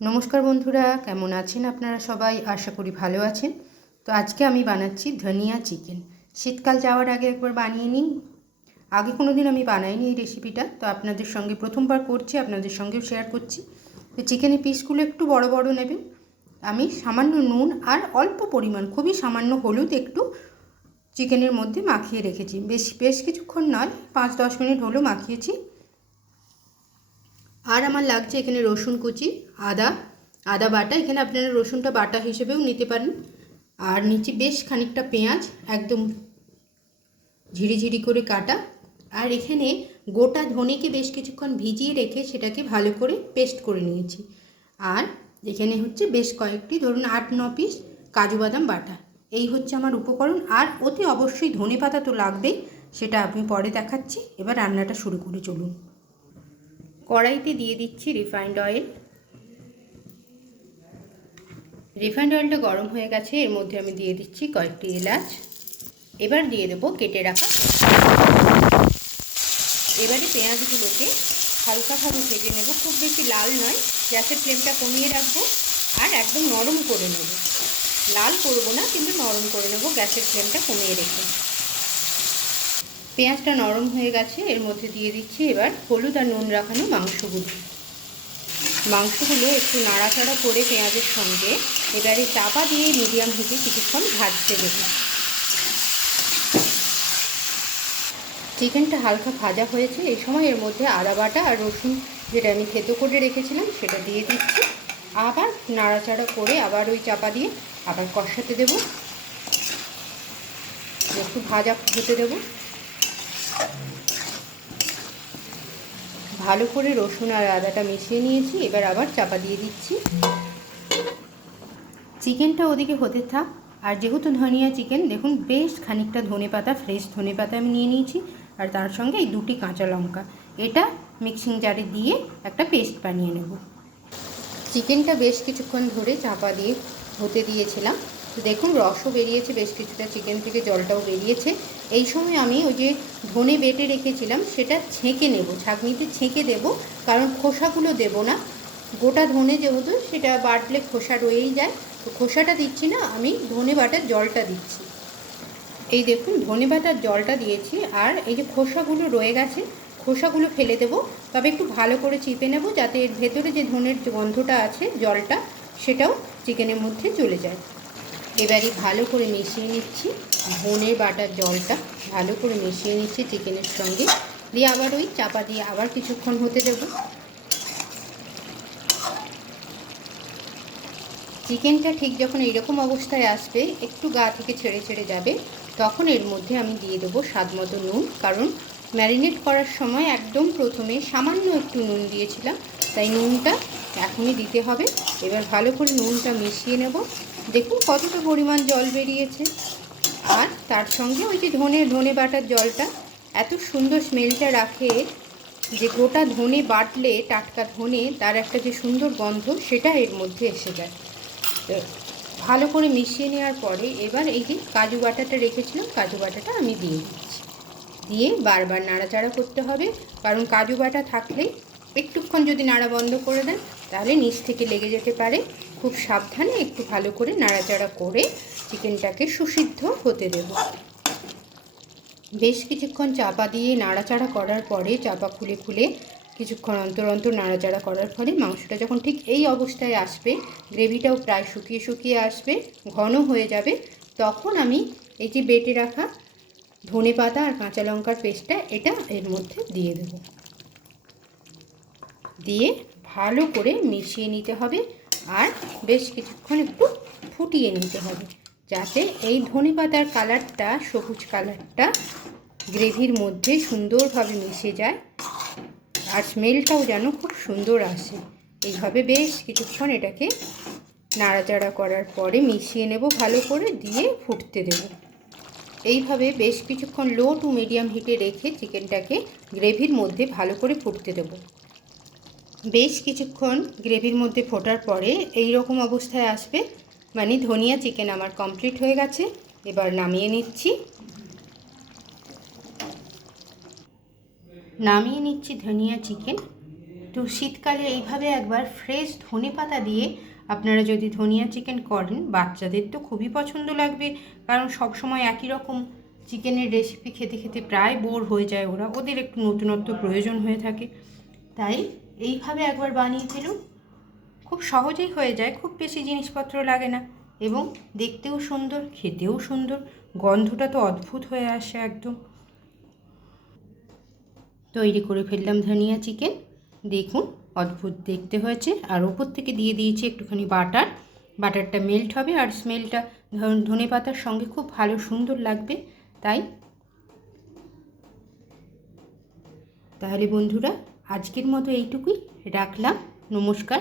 নমস্কার বন্ধুরা, কেমন আছেন আপনারা সবাই? আশা করি ভালো আছেন। তো আজকে আমি বানাচ্ছি ধনিয়া চিকেন। শীতকাল যাওয়ার আগে একবার বানিয়ে নিন। আগে কোনো দিন আমি বানাইনি এই রেসিপিটা তো আপনাদের সঙ্গে প্রথমবার করছি, আপনাদের সঙ্গেও শেয়ার করছি। তো চিকেনের পিসগুলো একটু বড় বড় নেবেন। আমি সামান্য নুন আর অল্প পরিমাণ, খুবই সামান্য হলুদ একটু চিকেনের মধ্যে মাখিয়ে রেখেছি। বেশ বেশ কিছুক্ষণ নয়, পাঁচ দশ মিনিট হলো মাখিয়েছি। আর আমার লাগছে এখানে রসুন কুচি, আদা আদা বাটা। এখানে আপনারা রসুনটা বাটা হিসেবেও নিতে পারেন। আর নিচে বেশ খানিকটা পেঁয়াজ, একদম ঝিরিঝিরি করে কাটা। আর এখানে গোটা ধনেকে বেশ কিছুক্ষণ ভিজিয়ে রেখে সেটাকে ভালো করে পেস্ট করে নিয়েছি। আর এখানে হচ্ছে বেশ কয়েকটি, ধরুন আট, ন পিস কাজু বাদাম বাটা। এই হচ্ছে আমার উপকরণ। আর ওতে অবশ্যই ধনে পাতা তো লাগবেই, সেটা আমি পরে দেখাচ্ছি। এবার রান্নাটা শুরু করে চলুন। কড়াইতে দিয়ে দিচ্ছি রিফাইন্ড অয়েল। রিফাইন্ড অয়েলটা গরম হয়ে গেছে, এর মধ্যে আমি দিয়ে দিচ্ছি কয়েকটি এলাচ। এবার দিয়ে দেবো কেটে রাখা এবারে পেঁয়াজগুলোকে হালকাভাবে ভেজে নেব, খুব বেশি লাল নয়, গ্যাসের ফ্লেমটা কমিয়ে রাখব আর একদম নরম করে নেব। লাল করব না, কিন্তু নরম করে নেব, গ্যাসের ফ্লেমটা কমিয়ে রেখে। পেঁয়াজটা নরম হয়ে গেছে, এর মধ্যে দিয়ে দিচ্ছি এবার হলুদ আর নুন রাখানো মাংসগুলো। মাংসগুলো একটু নাড়াচাড়া করে পেঁয়াজের সঙ্গে, এবারে চাপা দিয়ে মিডিয়াম হিটে কিছুক্ষণ ভাজতে দেবো। চিকেনটা হালকা ভাজা হয়েছে, এই সময় এর মধ্যে আদা বাটা আর রসুন যেটা আমি থেতো করে রেখেছিলাম সেটা দিয়ে দিচ্ছি। আবার নাড়াচাড়া করে আবার ওই চাপা দিয়ে আবার কষাতে দেব। একটু ভাজা হতে দেবো। ভালো করে রসুন আর আদাটা মিশিয়ে নিয়েছি, এবার আবার চাপা দিয়ে দিচ্ছি। চিকেনটা ওদিকে হতে থাক, আর যেহেতু ধনিয়া চিকেন, দেখুন বেশ খানিকটা ধনে পাতা ফ্রেশ ধনে পাতা আমি নিয়ে নিয়েছি, আর তার সঙ্গে এই দুটি কাঁচা লঙ্কা। এটা মিক্সিং জারে দিয়ে একটা পেস্ট বানিয়ে নেব। চিকেনটা বেশ কিছুক্ষণ ধরে চাপা দিয়ে হতে দিয়েছিলাম। তো দেখুন, রসও বেরিয়েছে, বেশ কিছুটা চিকেন থেকে জলটাও বেরিয়েছে। এই সময় আমি ওই যে ধনে বেটে রেখেছিলাম, সেটা ছেঁকে নেব, ছাঁকনিতে ছেঁকে দেব, কারণ খোসাগুলো দেব না। গোটা ধনে যেহেতু, সেটা বাটলে খোসা রয়েই যায়। তো খোসাটা দিচ্ছি না, আমি ধনে বাটার জলটা দিচ্ছি। এই দেখুন, ধনে বাটার জলটা দিয়েছি, আর এই যে খোসাগুলো রয়ে গেছে, খোসাগুলো ফেলে দেব। তবে একটু ভালো করে চিপে নেব, যাতে এর ভেতরে যে ধনের গন্ধটা আছে, জলটা, সেটাও চিকেনের মধ্যে চলে যায়। এবারে ভালো করে মিশিয়ে নিচ্ছি ধনের বাটার জলটা। ভালো করে মিশিয়ে নিচ্ছি চিকেনের সঙ্গে। দিয়ে আবার ওই চাপা দিয়ে আবার কিছুক্ষণ হতে দেব। চিকেনটা ঠিক যখন এইরকম অবস্থায় আসবে, একটু গা থেকে ছেড়ে ছেড়ে যাবে, তখন এর মধ্যে আমি দিয়ে দেবো স্বাদ মতো নুন। কারণ ম্যারিনেট করার সময় একদম প্রথমে সামান্য একটু নুন দিয়েছিলাম, তাই নুনটা এখনই দিতে হবে। এবার ভালো করে নুনটা মিশিয়ে নেব। দেখুন কতটা পরিমাণ জল বেরিয়েছে। আর তার সঙ্গে ওই যে ধনে ধনে বাটার জলটা এত সুন্দর স্মেলটা রাখে যে গোটা ধনে বাটলে, টাটকা ধনে, তার একটা যে সুন্দর গন্ধ, সেটা এর মধ্যে এসে যায়। ভালো করে মিশিয়ে নেওয়ার পরে এবার এই যে কাজু বাটাটা রেখেছিলাম, কাজু বাটাটা আমি দিয়ে দিচ্ছি। দিয়ে বারবার নাড়াচাড়া করতে হবে, কারণ কাজু বাটা থাকলে একটুক্ষণ যদি নাড়া বন্ধ করে দেন, তাহলে নিচ থেকে লেগে যেতে পারে। খুব সাবধানে একটু ভালো করে নাড়াচাড়া করে চিকেনটাকে সুসিদ্ধ হতে দেব। বেশ কিছুক্ষণ চাপা দিয়ে নাড়াচাড়া করার পরে, চাপা খুলে খুলে কিছুক্ষণ অন্তর অন্তর নাড়াচাড়া করার ফলে মাংসটা যখন ঠিক এই অবস্থায় আসবে, গ্রেভিটাও প্রায় শুকিয়ে শুকিয়ে আসবে, ঘন হয়ে যাবে, তখন আমি এই যে বেটে রাখা ধনে পাতা আর কাঁচা লঙ্কার পেস্টটা, এটা এর মধ্যে দিয়ে দেব। দিয়ে ভালো করে মিশিয়ে নিতে হবে। আর বেশ কিছুক্ষণ একটু ফুটিয়ে নিতে হবে যাতে এই ধনে পাতার কালারটা, সবুজ কালারটা গ্রেভির মধ্যে সুন্দরভাবে মিশে যায় আর স্মেলটাও যেন খুব সুন্দর আসে। এইভাবে বেশ কিছুক্ষণ এটাকে নাড়াচাড়া করার পরে মিশিয়ে নেব ভালো করে দিয়ে ফুটতে দেব। এইভাবে বেশ কিছুক্ষণ লো টু মিডিয়াম হিটে রেখে চিকেনটাকে গ্রেভির মধ্যে ভালো করে ফুটতে দেব। বেশ কিছুক্ষণ গ্রেভির মধ্যে ফোটার পরে এই রকম অবস্থায় আসবে। মানে ধনিয়া চিকেন আমার কমপ্লিট হয়ে গেছে, এবার নামিয়ে নিচ্ছি। নামিয়ে নিচ্ছি ধনিয়া চিকেন। তো শীতকালে এইভাবে একবার ফ্রেশ ধনে পাতা দিয়ে আপনারা যদি ধনিয়া চিকেন করেন, বাচ্চাদের তো খুবই পছন্দ লাগবে। কারণ সব সময় একই রকম চিকেনের রেসিপি খেতে খেতে প্রায় বোর হয়ে যায় ওরা। ওদের একটু নতুনত্ব প্রয়োজন হয়ে থাকে। তাই এইভাবে একবার বানিয়ে ফেলুন খুব সহজেই হয়ে যায়, খুব বেশি জিনিসপত্র লাগে না। এবং দেখতেও সুন্দর, খেতেও সুন্দর, গন্ধটা তো অদ্ভুত হয়ে আসে একদম। তৈরি করে ফেললাম ধনিয়া চিকেন। দেখুন, অদ্ভুত দেখতে হয়েছে। আর ওপর থেকে দিয়ে দিয়েছি একটুখানি বাটার। বাটারটা মেল্ট হবে আর স্মেলটা ধনে পাতার সঙ্গে খুব ভালো সুন্দর লাগবে, তাই। তাহলে বন্ধুরা আজকের মতো এইটুকুই রাখলাম। নমস্কার।